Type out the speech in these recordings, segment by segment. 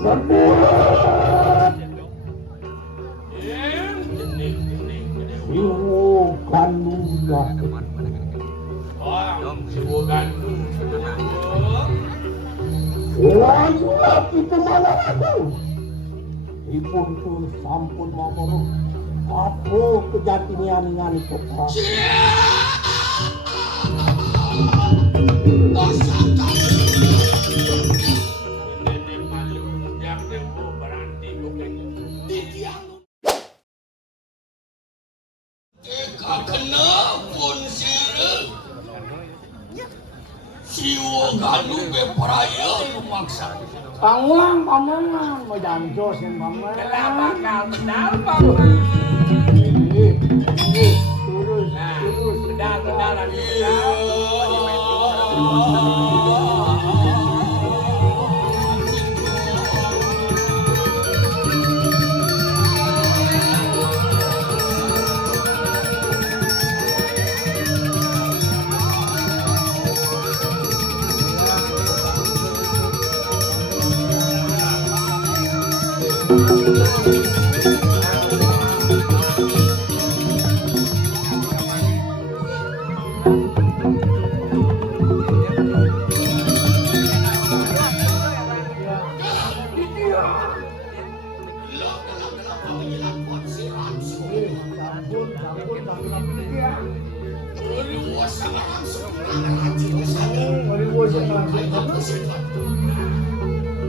Membuat Siwo Gandung Siwo Gandung sulap itu malah aku ipun tur sampun mamoro apa kejatinian itu Siwo Gandung beperaya lumaksa. Pangulang pamangan mau jantos yang paman. Kenapa kau kenal paman? Terus, Sudah, lagi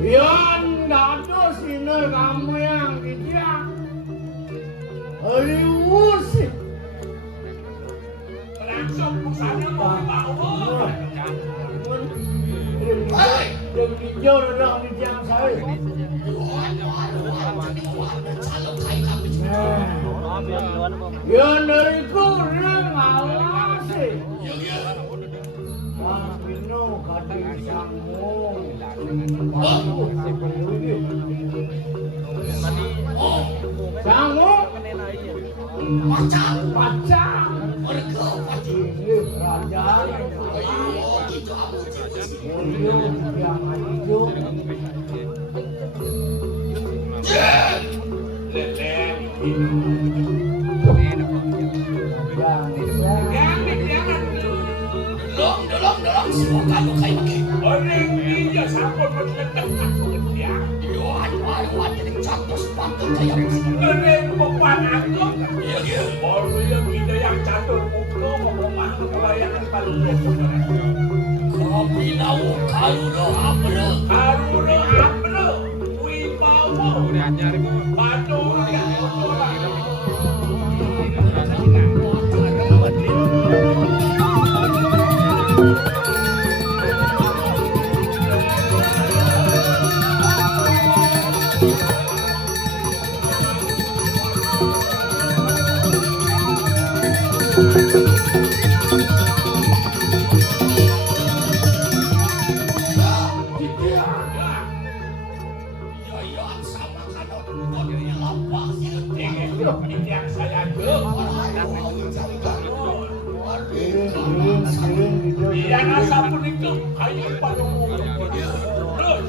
Yan, dato sini kamu yang kijang. Riwusi. langsung kesana mau. Yang hijau orang kijang saya. Yan dari kurang awasi. Pino kadang sanggung. Sanggung. Pacang. Kerajaan. Yang hijau. Delong semoga lu kayak begini. Orang dia sampun menletak aku dia. Aduh, jadi jatuh sepatu kayak begini. Orang beban aku. Iya. Baru yang kita yang catur pukul ngomong kebayaan paling Kopi lau karudo apelo. Karuna apelo. Wibawa. Padu yang yang saya Yang asal pun itu kayu pada terus.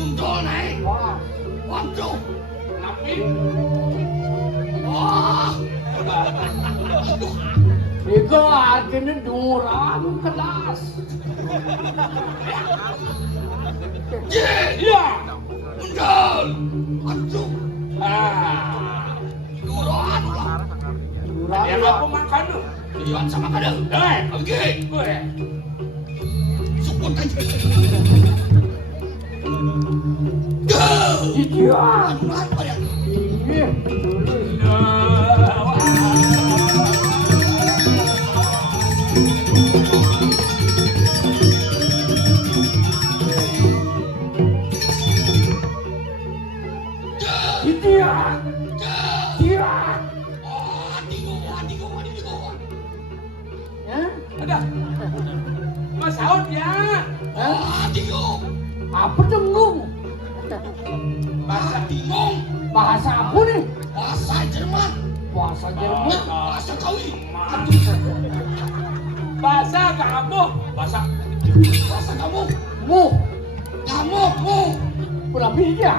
Untuk naik, waktu, Tapi wah, Iko akhirnya duran kelas. Ya, mundur. Aduh. Duran ulah. Duran. Yang aku makan tuh. Lihat sama kadang. Oke. Gue. Support aja. Iya. Apa ya? Iya. Iya. Iya. Ya? Udah. Mas Saud ya. Apa tenggung? Bahasa apa nih? Bahasa Jerman. Bahasa Jerman. Bahasa Kawi. Bahasa kamu. Bahasa kamu. Mu. Mu. Berapa ya?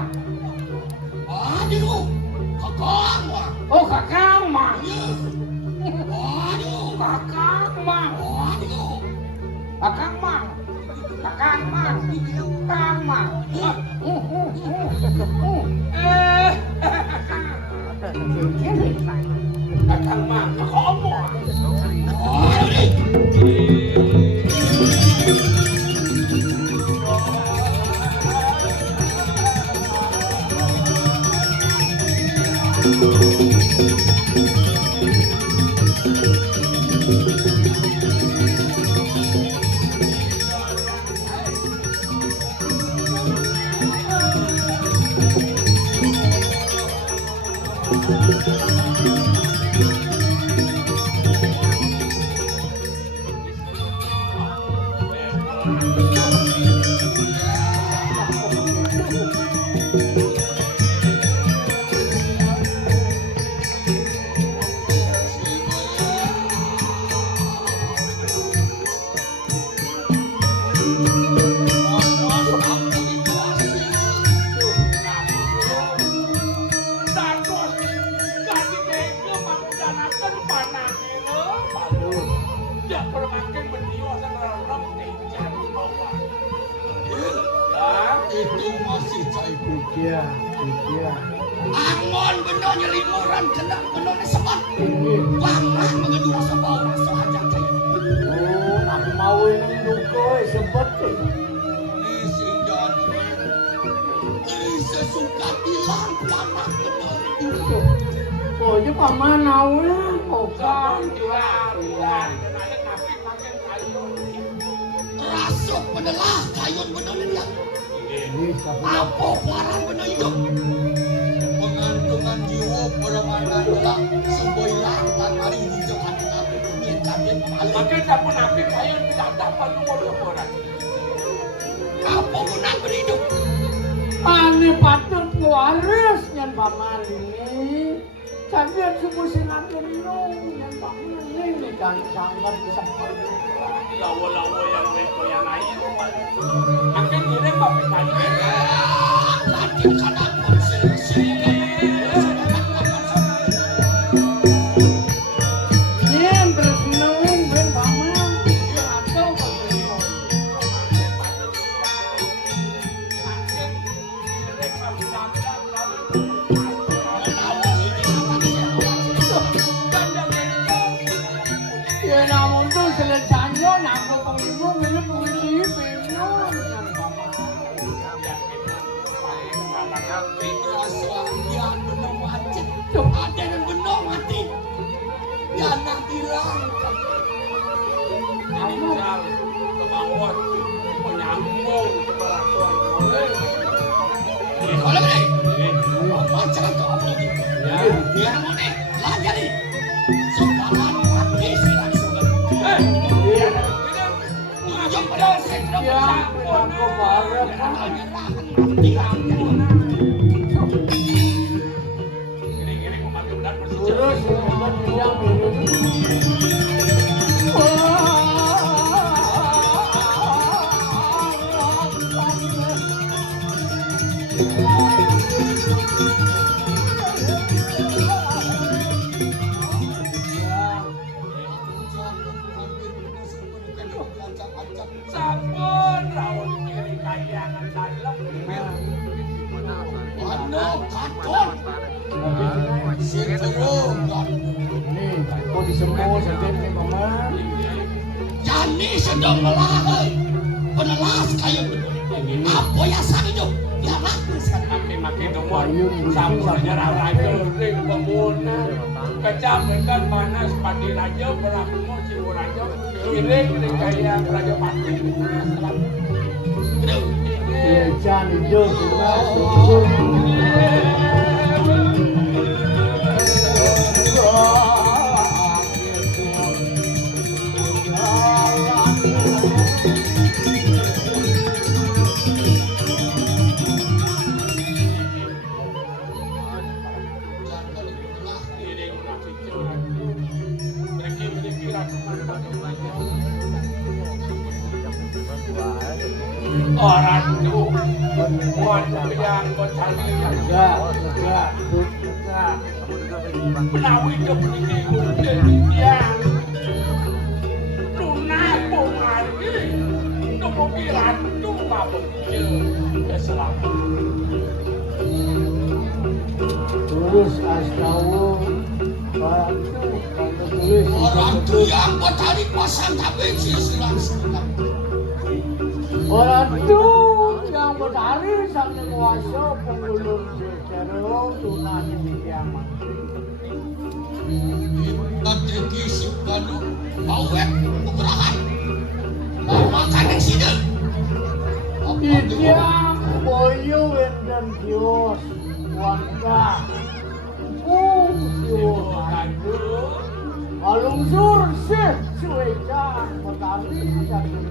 Aduh. Kakak mah. Oh kakak mah. Aduh. Kakak mah. Aduh. Kakak mah. Kakak mah. Kakak mah. Kakang mah. Kamu. Itu masih caiku. Iya. Angon bener nyelimuran kena bener sebat. Banglah mengedul sebau rasa ajak cai. Oh, aku mau ini duko sebut. Isi jadi. Isi suka bilang tanah bener itu. Oh, itu paman awe, bukan. Rasuk benelah kayun bener dia. Bisa Apa parang bener itu? Pengantungan jiwa peremanan gelap sebuah langkah hari hijau hati aku kaget paling. Makanya kamu nabi kayak tidak dapat nomor orang. Apa guna berhidup? Ane patut waris yang paman ini. Sabian subuh sinatin nung yang paman ini kan sangat bisa Lawa-lawa yang mereka yang lain. Makin ngirim bapak kayu. Lagi kadang pun Yen terus nung ben paman atau kalau ya namun tuh selesainya nak pengibu ini pengibu benar yang paman. berasa yang benar macet. Ada yang benar mati. Yang nak hilang. Ini misal ke bawah menyambung peraturan oleh. Oleh ini. Macam tu apa lagi? Ya. Dia mana? Lah jadi. Sekarang mati silang sudah. Iya. Tunjuk pada sektor Ya, aku bareng kan. Gini membantu dan Terus bersejarah. yang dia mirip. acak-acak. Sampun rawon kiri kayangan dalam. Ano katon? Seterukan. Nih, kok disembuh sedih nih paman. Jani sedang melahai. Penelas kayak apa ya sang itu? Ya lakus kan. Maki-maki nomor sampurnya raja ring pemunan. Kecapekan panas padi raja berlaku cibu raja. Kiring ring kayang raja pati. Jangan hidup sudah. Orang itu buat yang bercari Enggak. menawi kepentingan kuda yang lunak pengargi kepikiran cuma bekerja keselamatan Terus astawa Orang itu yang bertari pasang tapi silang-silang. orang itu yang bertari sambil kuasa penggulung secerong tunah di kiamat. Strategi Sipanu awet pegerahan. Mau makan di sini. Itiang boyo dan kios wanda siwa alungsur sih suecan bertari sambil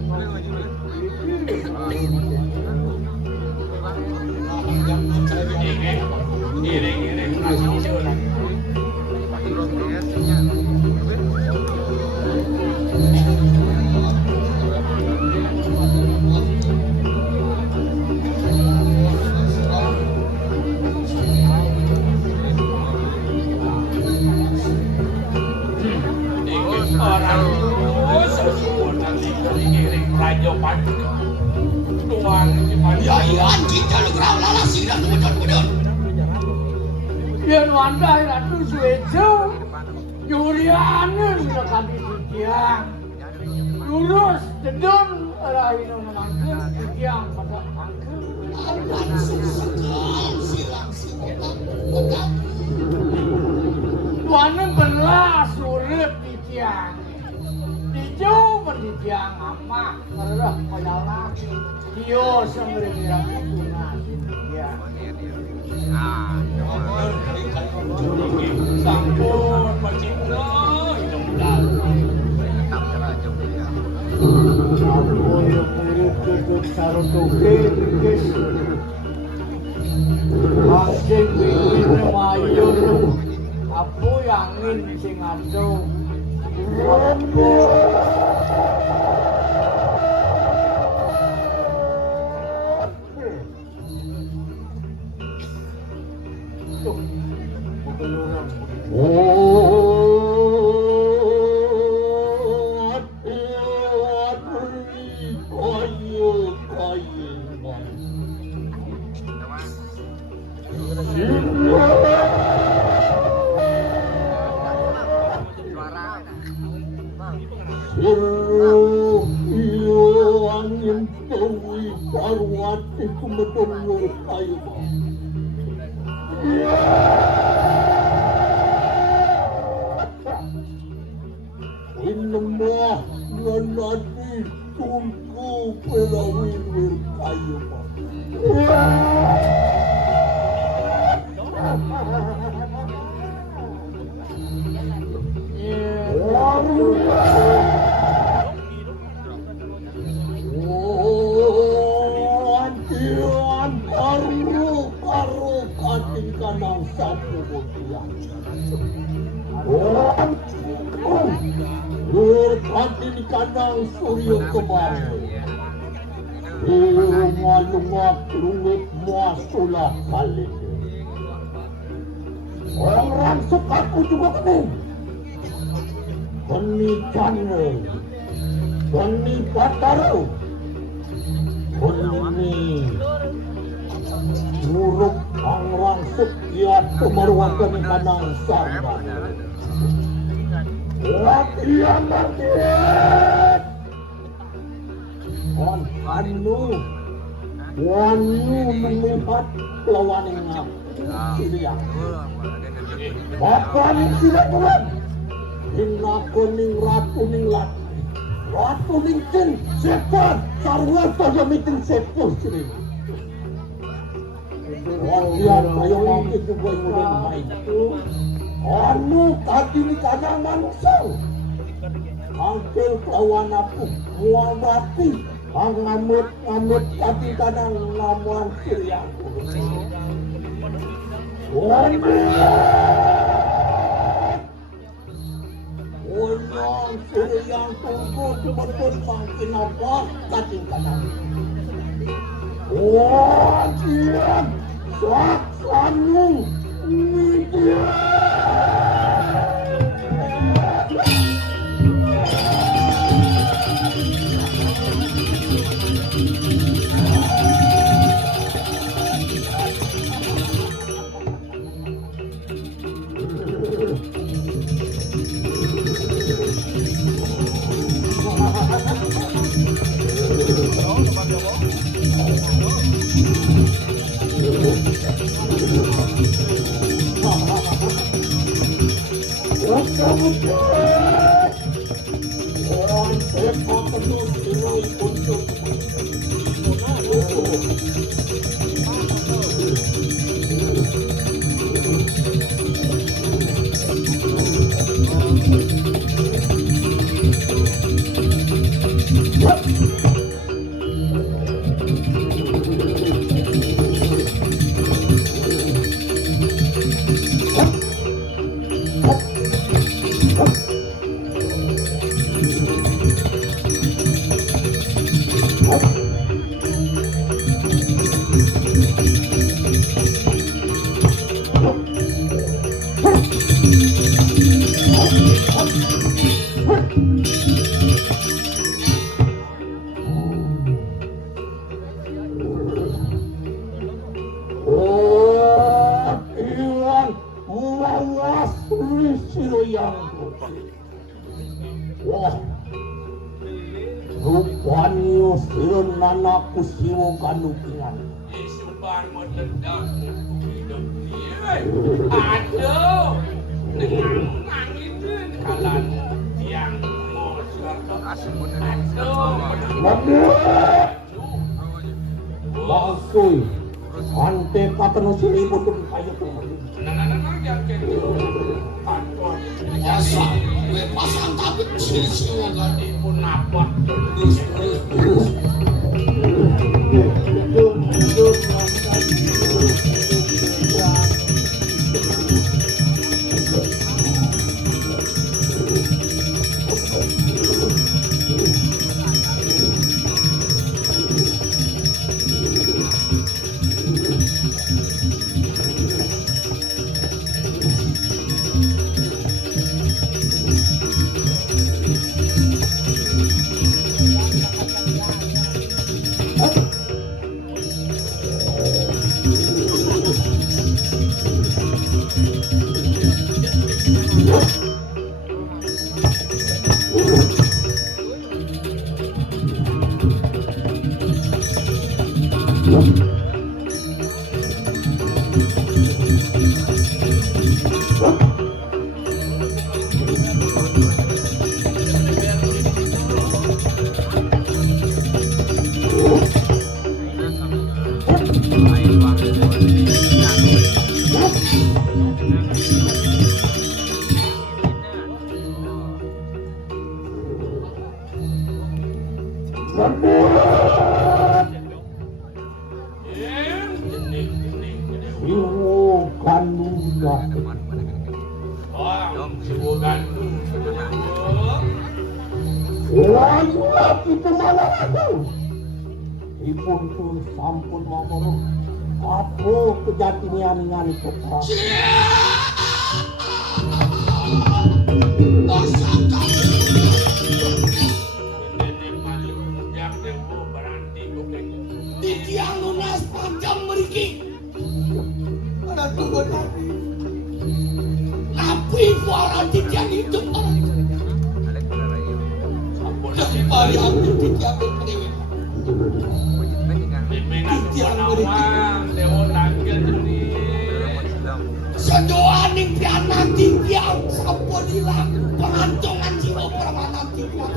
iring-iring nasi curang orang sesuatu nanti iring raja pati tuan Ya ian kita negara lala sidang kemudian. Yen wanda ratu suejo Juliane sudah kami tiang lurus dedon rahino mangke tiang pada mangke Silang-silang. tuane belas urip di tiang dijo di tiang ama karena padahal Dio sembari tuna ya sampun pacino hiduplah Aku yang mirip duduk taruh toke guys Masih bikin mayur Aku yang ingin sing ado Tuh, bukan orang angin pewi parwati kumedongur kayu Inemah nanati tungku pelawin kayu kanang sapu botian. Berkantin kanang suryo kemarin. Lunga-lunga kerumit muasulah kali. Orang sukaku juga kening. Penikan Bani Bataro Bani Nuruk Angrang Sekiat Pemeruan Kami Kanang Sarban Latihan Latihan On Anu melihat lawaning Syria Bapak ning sila Tuhan Hina kuning ratu ning lati Ratu ning cin sepan sarwa pada miting sepul sini Walian kayong mau itu gue yang main Anu kati ni kanang manusia Angkel kawan aku muamati Ang ngamut kati kanang namuan Syria Unang Syria tunggu cepat makin apa kati kanang Wajian saksanu media Wah, rupanya sirun anakku siwo kanukingan. Isubar meledak hidup dia. Aduh, dengan angin kalan yang mau suarga aduh. Langsung, ante katenu silibu tuh kayu tuh. Nah, yang gitu. Biasa, gue pasang tapi sisi Gak pun apa. terus. Ipun pun sampun mamoro apa kejatinian kepala titiang lunas pajam meriki. Ada tunggu tadi. Napi suara titiang hidup orang. Jadi pari aku titiang berkedewe. Titiang meriki. Dewa tangkil jenis. Sedoaning pianan titiang sampun hilang. Pengantungan jiwa permanen titiang.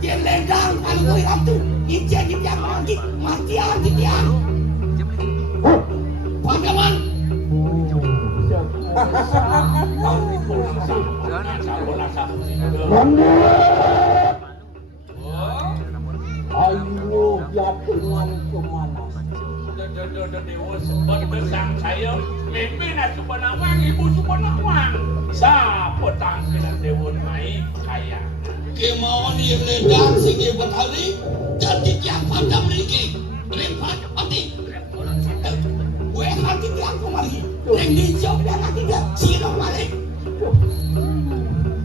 Dia ledang kalau hilang tuh. Ijen titiang lagi. Mati titiang. Pagaman. Ayo jatuhan kemana? Dewa sempat besang saya mimpin Subanawang, Ibu Subanawang. Siapa tangkilan Dewa naik kaya? Kemauan yang ledang sehingga berhari dan titiang pada meriki. Repat mati. Gue hati tiang kemari. Neng dijauh dan hati dia sirong balik.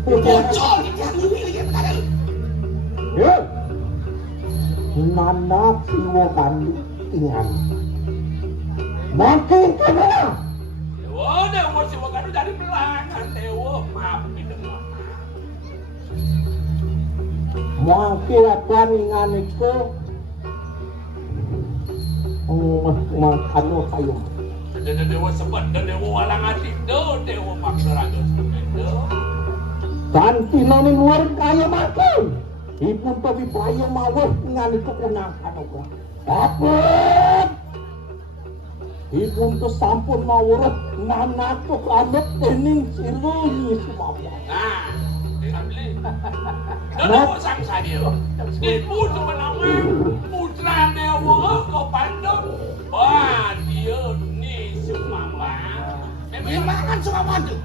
Bocor titiang ini lagi berkata. Nana siwo kandu ingat. Makin kemana? Dewa si Wakadu dari belakang. Dewa maafin Dewa. Makin akan ingat itu. Mangkano kayo. Dewa sempat Dewa walang hati. Dewa maksa raja sempat. Ganti nani luar kaya makin. Ipun tapi payo mawes ingat itu kunang kanoka. Dapat. Ipun tuh sampun mawurut nana tuh kamet tening silunyi semua. Nah, dengan beli. Dewa sang sadio. Ibu Subanawang, putra Dewa kau pandang. Wah, dia ni semama. Yang makan semua madu.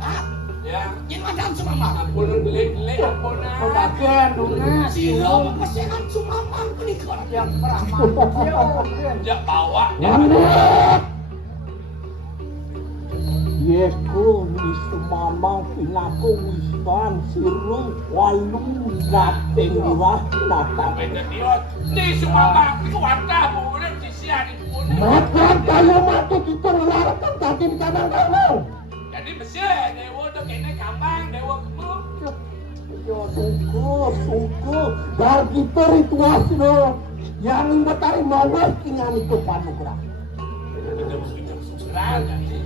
Ya, Yang makan semua madu. ampun lek ampun. Bagian lunas. Siro kesengan semua madu nih orang. Yang peramal. Dia bawa. Yeku wismamang pinaku wisman siru walu gateng wah nata. Bener dia. Ni semama kuata boleh disiar di pun. Makan kayu mati kita ngelarang tadi di kanan kamu. Jadi Mesir Dewa tu kena kambang Dewa kemu. Sungguh dar kita ritual sino yang ingbatari mawes kingan itu panugrah. Kita mesti subscribe jadi.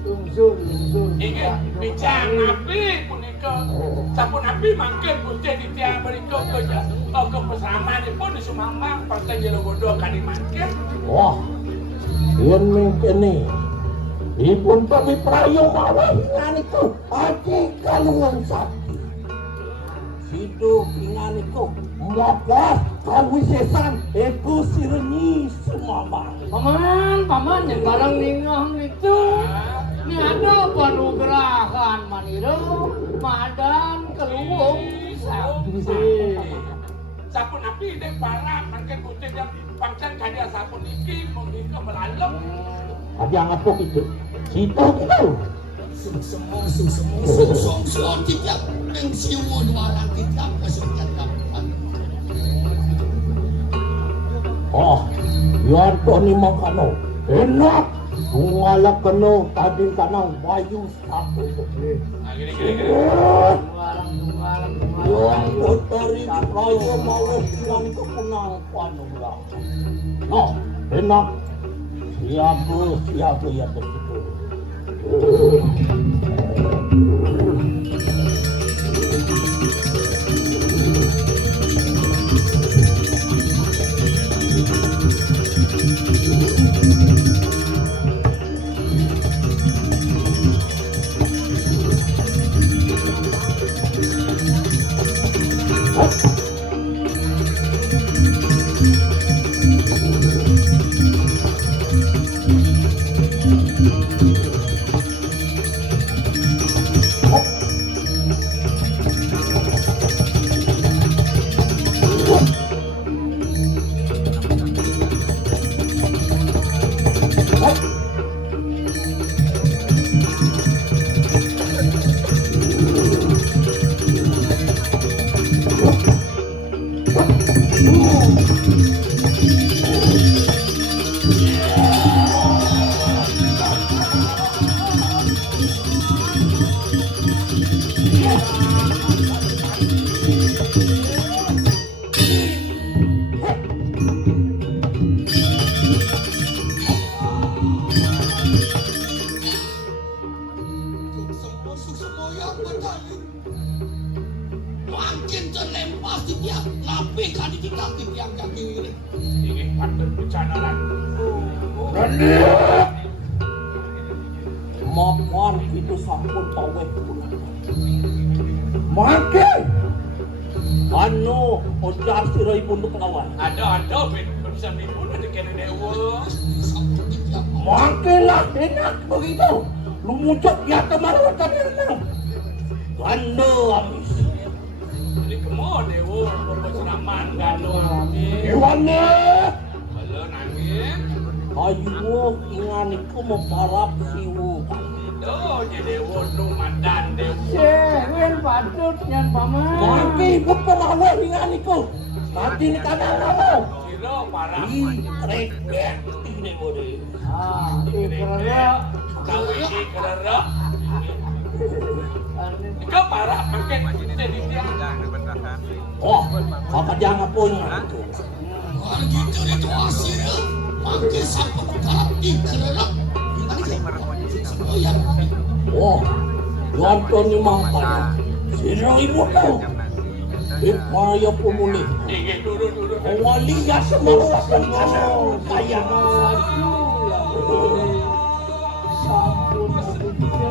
Lungzul. Ingat bincang api punika. Sampun api mangkel punce di tiang berikut ke peseraman pun di Sumambang partai Jelogodo akan dimangkel. Wah, yan mingkini. Ipun kami prayo mawes kingan itu aji kalungan sakti. Hidup kingan itu mapas kawisesan eko sireni sumama. Paman yang barang ningah itu. Ini ada panugrahan maniro, madan keluung. Sapun api dek para mangkel punce yang pangcan kaya sapun iki mengika melalem. Tapi yang apa itu? Situ gitu. Sungsong titiang yang siwo dua titiang kesenjat kapan. Oh, yan to ni Mangkano. Enak. Tungalak kano tading kanang bayu satu. Gini. Tunggalang. Yang puteri prayo mawes yang kepunang panugrah. No, enak. Siapa ya begitu. Semboyang bertani. Makin terlempar setiap lapis kali tiang kaki ini. Ini patut bercanaran. Rani. Mapan itu sampun paweh pulang. Makin. Anu ojar sirai punduk lawan. Ada bisa dibunuh di kene dewa. Makin lah enak begitu. Lu muncul di atas maruah tanah. Ganda amis. Jadi kemo dewa pembeseraman galo amin. Iwane. Halo nangis. Ayu ingan iku memparap siwu. Oh, jadi dewa numadan dewa. Sewin patut nyan paman. Makin ikut pelawan ingan iku. Tadi ni tanah lawa. Kira parah. Ih, rekek ini boleh. Ah, ikrara. Kau ini kerana. Kau parah makin jadi tiang. Oh, kakak jangan punya. Kalau gitu itu hasilnya. Makin sampai berkalap di kerana. Semboyang. Oh, nonton ni makan. Sirai muda. Ipaya pemulih. Ini dulu. Awali ya semua senang. Kaya. Sampun begitu.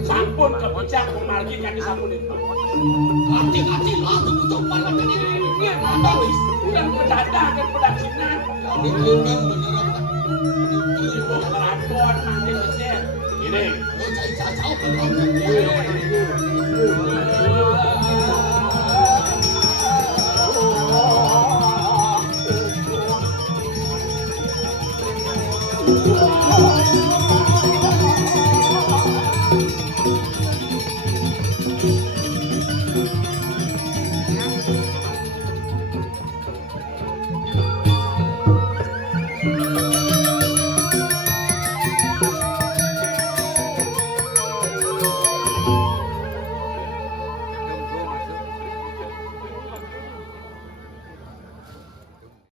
Sampun kebocah kumargi kan sampun itu. Hati-hati lah tuh pada tadi. Ini ada dan pedada dan pedakinan. Ini kan beneran. Ibu kelakuan makin besar. Ini. Saya cacau kan.